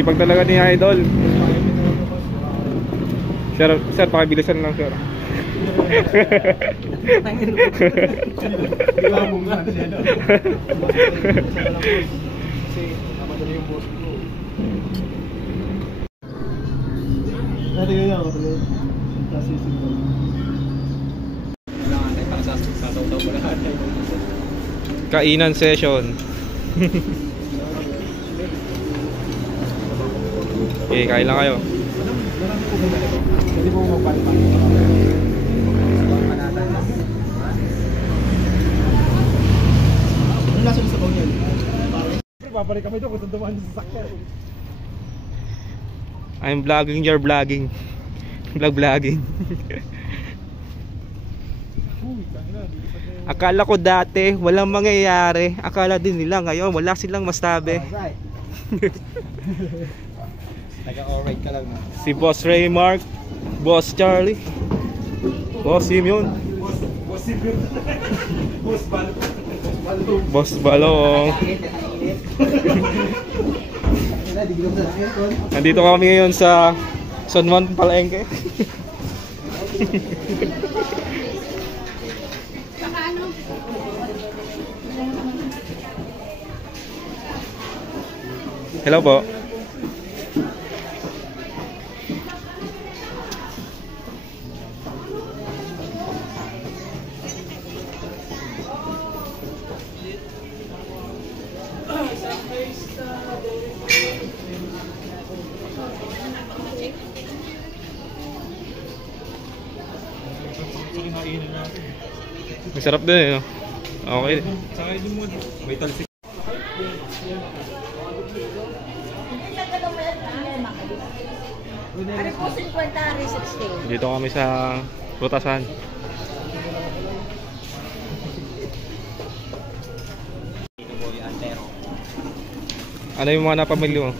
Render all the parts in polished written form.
Sipag talaga ni Idol. Sir, pakibilisan lang, sir. Kainan session. Okay, kain lang kayo. Hindi mo magpalipan. Ano nasa sa bawang yan? Babalik kami doon kung dumaan sa sakyan. I'm vlogging, you're vlogging. Vlogging. Akala ko dati walang mangyayari. Akala din nila ngayon wala silang masabi. Nag-alright ka lang. Si Boss Raymark, Boss Charlie, Boss Simeon, Boss Balong. Nandito kami ngayon sa San Juan Palengke. Hello po. Masarap din eh, no? Okay. Saka yung mood, may talsik. Ari po 50, ari 60. Dito kami sa Rutasan. Ano yung mga napamili mo?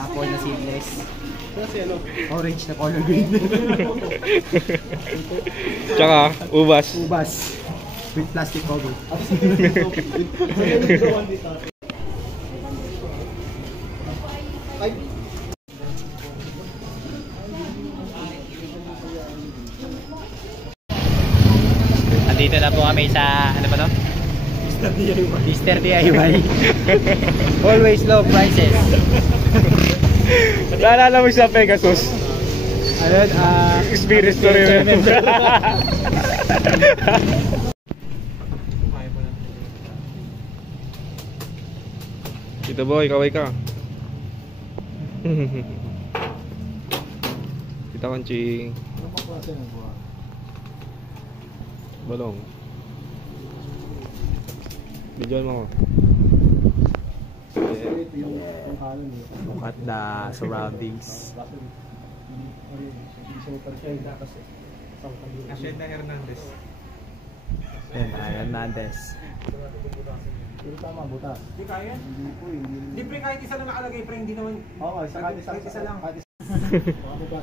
Apple na seedless. Orange na color green. Tsaka ubas. Ubas. With plastic cover. Andito na po kami sa, ano ba to? Mr. DIY. Always low prices. Naalala mo sa Pegasus? Ayun, Experience story rin. Dito boy, kaway ka. Kita kancing. Balong. Bidyon mo. Look at the surroundings. Hacienda Hernandez. Hernandez. Pero tama, butas. Hindi kaya? Hindi po, hindi. Hindi pre, kahit isa lang nakalagay pre, hindi naman. Oo, kahit isa lang.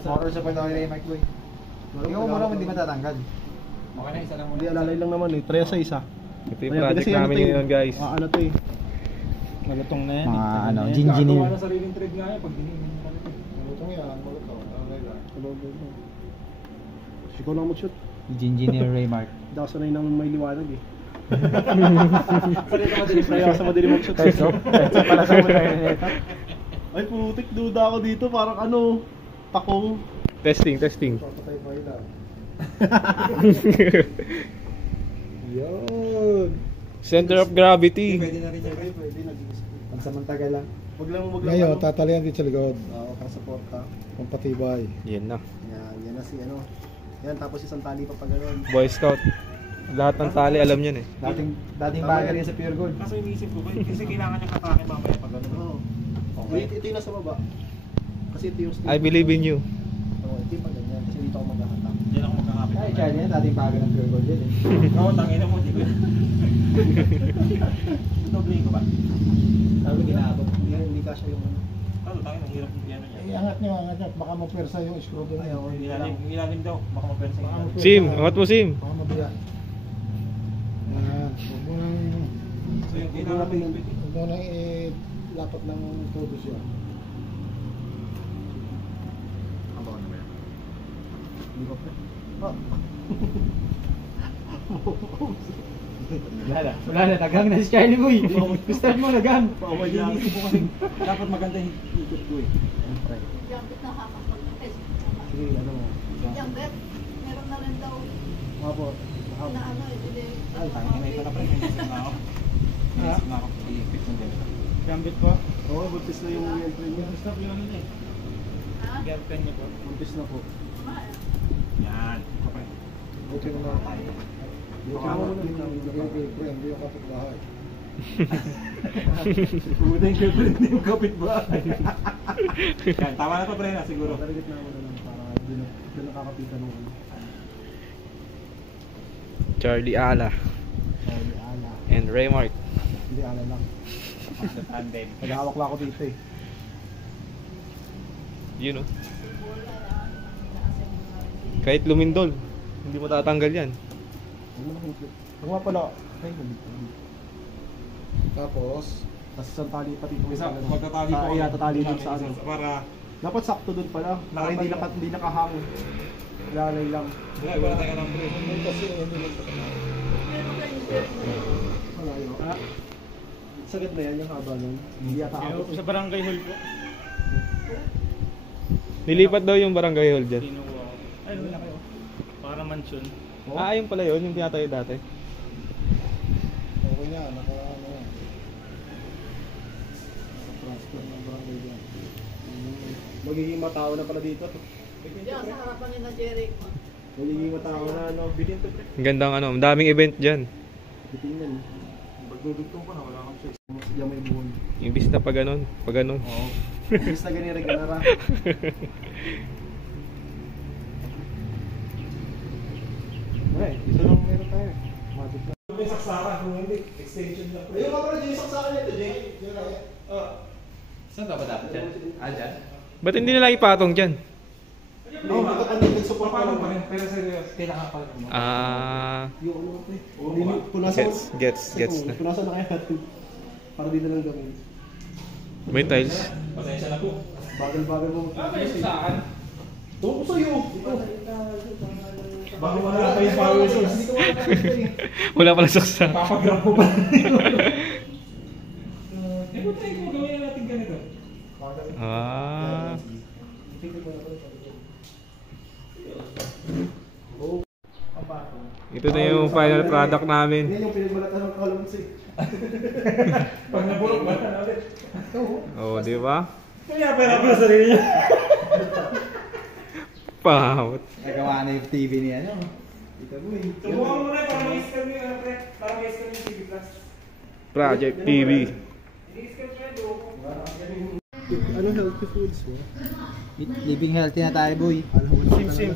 Motor sa panahon ni Mike Boy. Tingnan mo muna kung hindi matatanggal. Okay na, isa lang muna. Hindi, alalay lang naman eh. 3 sa isa. Ito yung project namin ngayon guys. Ano to eh. Malutong na yan. Mga ano, ginginil. Gagawa na sariling trade nga yan pag dininin mo kami. Malutong yan, malutong. Ikaw lang mag-shoot. Ginginil Raymark. Hindi ako sanay nang may liwanag eh. Sanay ako sa madilim mag-shoot. So pala sa mula yun ito. Ay putik, duda ako dito. Parang ano, takong. Testing. Patay pa ito. Yun. Center of gravity. Pwede na rin yan. Pwede na. Pagsamantagal lang. Wag lang. Ngayon, tatalian dito sa likod. Oo, para sa porta. Pampatibay. Yan na. Yan na si ano. Yan, tapos isang tali pa gano'n. Boy Scout. Lahat ng tali alam yan eh. Dating bagay rin sa Pure Gold. Kaso iniisip ko, kasi kailangan niya katake mamaya pag ano. Oo. Okay. Ito yung nasa baba. Kasi ito yung I believe in you. Oo, ito yung pag ganyan. Kasi dito ako maghahatap. Diyan ako magkakapit. Ay, Charlie, yan, dating bagay ng Pure Gold yun eh. Oo, tangina mo, di ko. Dobling ko ba? Sabi ginaabot. Hindi kasha yung ano. Ano, tangina, ang hirap yung piano niya. Iangat nyo. Baka mapwersa yung screw doon. Ayaw, Ilalim daw, baka mapersa yung Sim, angat mo Sim. Baka mabiya. Huwag mo nang So yung kailangan mo yung huwag mo nang lapat ng todo siya. Hindi pa pre. Wala na, tagang na si Charlie Boy. Start mo, nagang. Inisip ko kasi dapat maganda yung ikot ko eh. Jambet na kakapag-test. Sige, ano mo. Jambet, meron na rin daw Mga po. na ano, hindi. Ay, tangin na ito na pre. Inisip na ako. Inisip na ako. I-fix yung ganito. Gambit po. Oo, buntis na yung entry niya. Basta po yun eh. Ha? Gampitan niyo po. Buntis na po. Yan. Okay. Okay na lang tayo. Yung hindi yung kapitbahay. Udeng kayo pa rin yung kapitbahay. Yan, tama na to pre na siguro. Target na muna lang para hindi nakakapitan ng ano. Charlie Ala Charlie Ala. and Raymark. Hindi ala lang. Tandem. Nag-aawak lang ako dito eh. Yun, oh. Kahit lumindol, hindi mo tatanggal yan. Ang nga pala. Ay, tapos isang tali pati po Isa, sa magtatali po. tatali dun sa ano. Para, Dapat sakto dun pala. Para hindi nakahang. Lalay lang. wala tayong alam pre. Kasi malayo. Ah, sagad na yan yung haba nun. Hindi yata ako. Sa barangay hall po. Nilipat daw yung barangay hall dyan. Kinuha ko. Ay, wala kayo. Para mansion. Ah, yung pala yun, yung pinatayo dati. Oo nga, ano yan. Naka-transfer ng barangay dyan. Magiging matao na pala dito. Diyan, sa harapan ni na Jericho. Magiging matao na ano. Bitin to pre. Ang gandang ano, ang daming event dyan. Bitin yan. Pagdudugtong ko na, wala kang choice. Diyan may buhon. Imbis na pag ganun, pag ganun. Oo. Imbis na ganyan ganara. Ay, ito lang meron tayo. Matik na. May saksakan, kung hindi, extension lang. Ayun nga pala, Jay, saksakan nito, Jay. Yun lang. Saan ka ba dapat dyan? Ah, dyan? Ba't hindi nila ipatong dyan? Oo, magkapanitin support Paano pa pa rin. rin? Pero seryoso, kailangan pa rin. Ah, Yung ano pre. Punasan. gets na. Punasan na kaya natin. Para di na lang gawin. May tiles. Pasensya na po. Bagal-bagal mo. May saksakan. Tuwa ko sa'yo. Ito. Baka wala pa yung power source. Hindi ko makakalimutan eh. Wala pala saksa. Papagrab ko pa. Eh, kung tayo kung gawin natin ganito. Ah, ito na yung final product namin. Yan yung pinagbalatan ng columns eh. Pag nabulok ba na ulit? Oh, di ba? Kaya pera pa sa sarili niya. Pahawat. Nagawa na yung TV niya, ano? Ito mo eh. Subukan mo na para ma-scan mo yung pre. Para ma-scan mo yung TV Plus. Project TV. I-scan mo yung logo. Ano healthy foods mo? Living healthy na tayo, boy. Sim.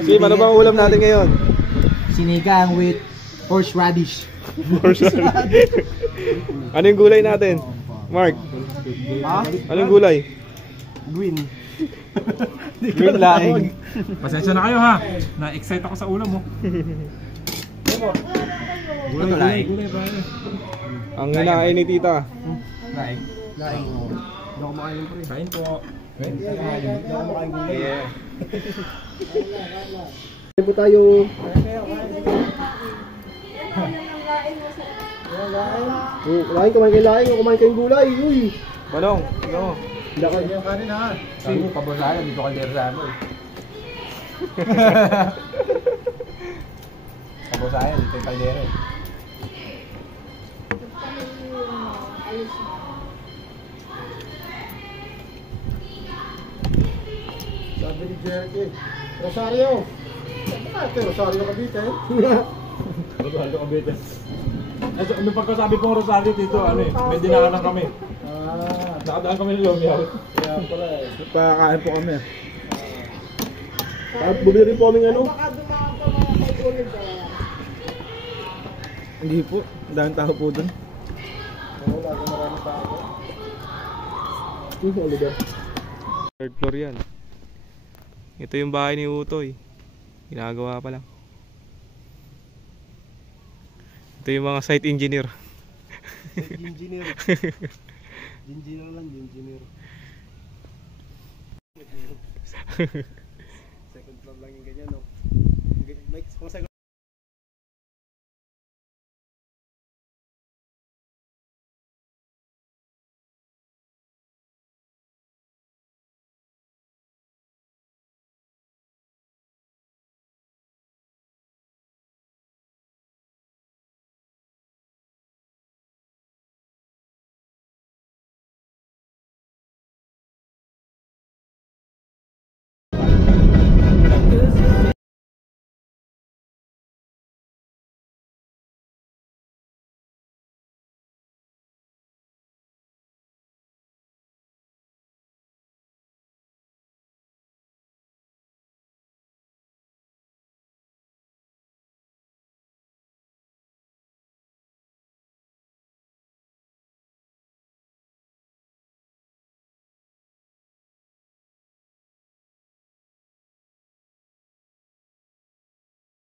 Sim, ano bang ulam natin ngayon? Sinigang with horseradish. Ano yung gulay natin? Mark, Ha? anong gulay? Green. Green laing. Pasensya na kayo ha. Na-excite ako sa ulam mo. Gulay. Ang hinain ni tita. Laing. Laing. Hindi ako makain pre. Kain po. Hindi ako makain gulay. Yeah. Kain po tayo. Laing, kumain kayo laing. Kumain kayong gulay. Uy. Balong, ano? Hindi kayo yung kanin ha. Sabi mo, pabosahan, dito ka dito sa amin. Pabosahan, dito yung kaldero. Sabi ni Jericho. Rosario. Ate, Rosario Cavite. Rosario Cavite. Nung pagkasabi pong Rosario dito, ano eh, may dinaanan kami. Nakadaan kami ng Lumiyaw. Kaya pala eh. Pagkakain po kami. At bumili rin po kami ano? Baka dumaan pa mga kay Oliver. Hindi po. Daming tao po dun. Oo, lagi maraming tao. Oliver. Third floor yan. Ito yung bahay ni Utoy. Ginagawa pa lang. Ito yung mga site engineer. Engineer. Engineer lang, engineer. Second floor lang yung ganyan, no? May second